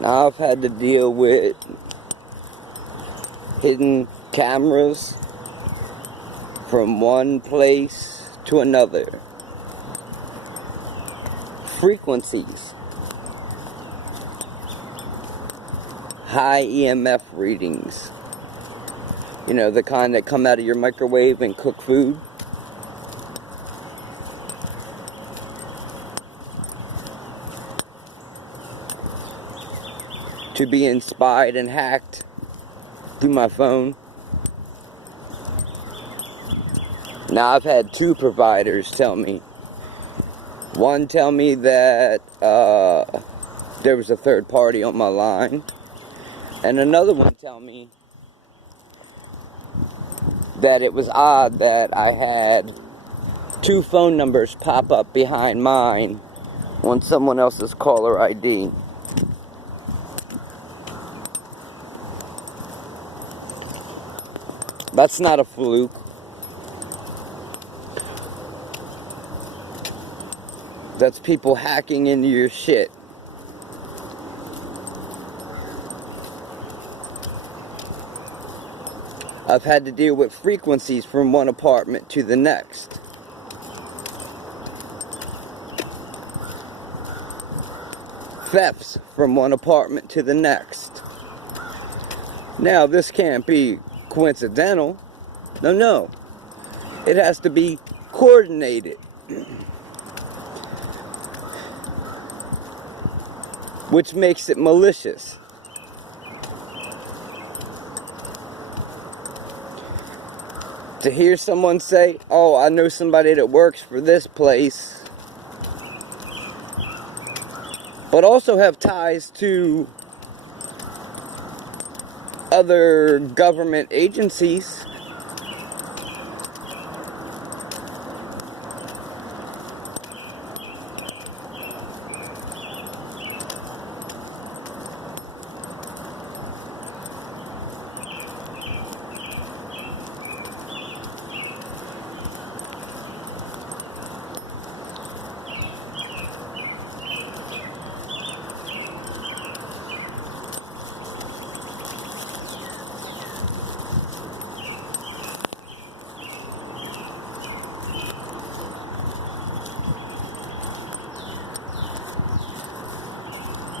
Now I've had to deal with hidden cameras from one place to another. Frequencies. High EMF readings. You know, the kind that come out of your microwave and cook food. To be inspired and hacked through my phone. Now I've had two providers tell me. One tell me that there was a third party on my line. And another one tell me that it was odd that I had two phone numbers pop up behind mine on someone else's caller ID. That's not a fluke. That's people hacking into your shit. I've had to deal with frequencies from one apartment to the next. Thefts from one apartment to the next. Now, this can't be coincidental. No. It has to be coordinated. Which makes it malicious. To hear someone say, oh, I know somebody that works for this place, but also have ties to other government agencies.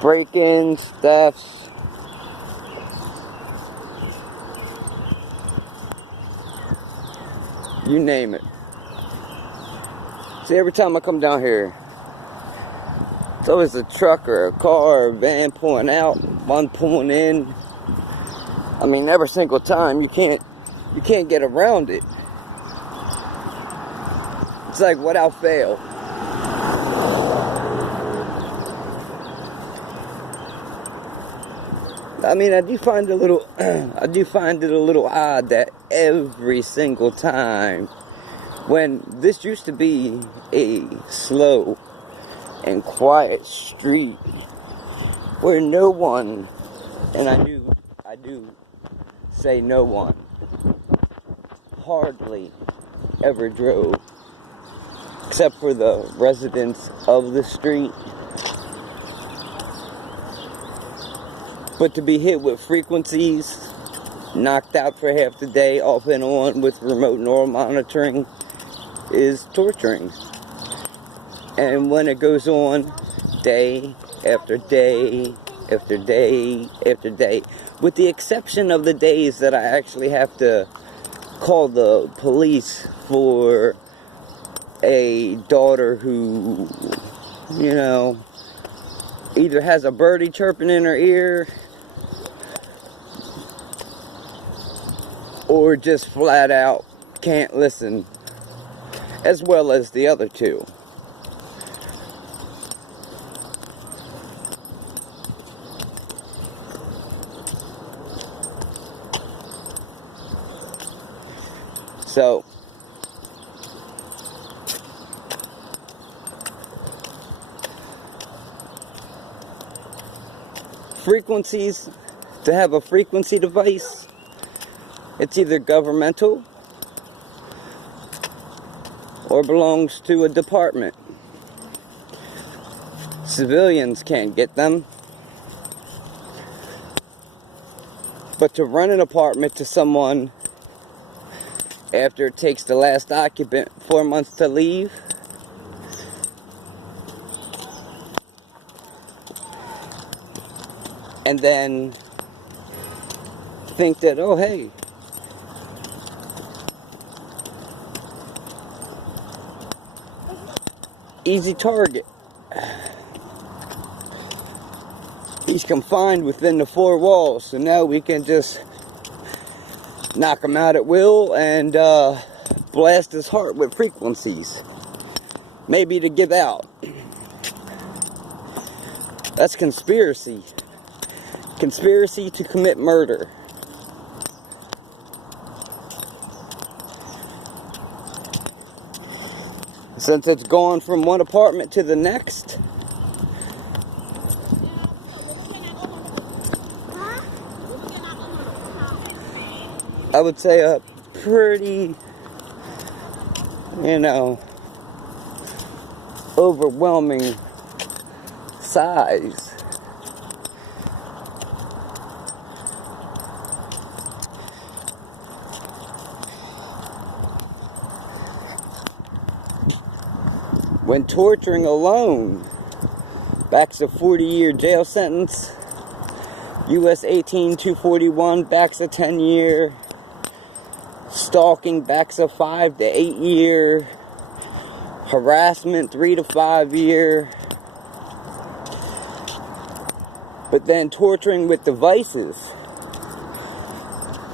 Break-ins, thefts. You name it. See, every time I come down here, it's always a truck or a car or a van pulling out, one pulling in. I mean, every single time, you can't get around it. It's like, without fail. I mean, I do find it a little odd that every single time, when this used to be a slow and quiet street where no one, and I do say no one, hardly ever drove, except for the residents of the street. But to be hit with frequencies, knocked out for half the day, off and on with remote neural monitoring, is torturing. And when it goes on day after day after day after day, with the exception of the days that I actually have to call the police for a daughter who, you know, either has a birdie chirping in her ear or just flat out can't listen, as well as the other two. So, frequencies, to have a frequency device, it's either governmental or belongs to a department. Civilians can't get them. But to rent an apartment to someone after it takes the last occupant 4 months to leave, and then think that, oh hey, easy target. He's confined within the 4 walls, so now we can just knock him out at will and blast his heart with frequencies. Maybe to give out. That's conspiracy. Conspiracy to commit murder. Since it's gone from one apartment to the next, I would say a pretty, overwhelming size. When torturing alone backs a 40-year jail sentence, US 18241 backs a 10-year, stalking backs a 5 to 8 year, harassment 3 to 5 year, but then torturing with devices,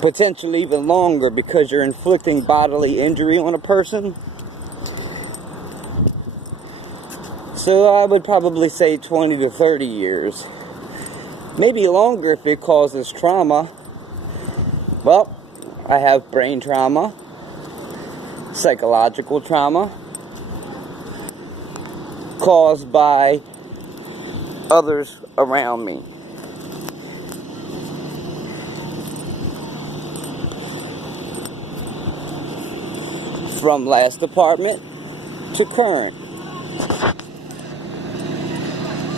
potentially even longer because you're inflicting bodily injury on a person. So I would probably say 20 to 30 years. Maybe longer if it causes trauma. Well, I have brain trauma, psychological trauma, caused by others around me. From last apartment to current.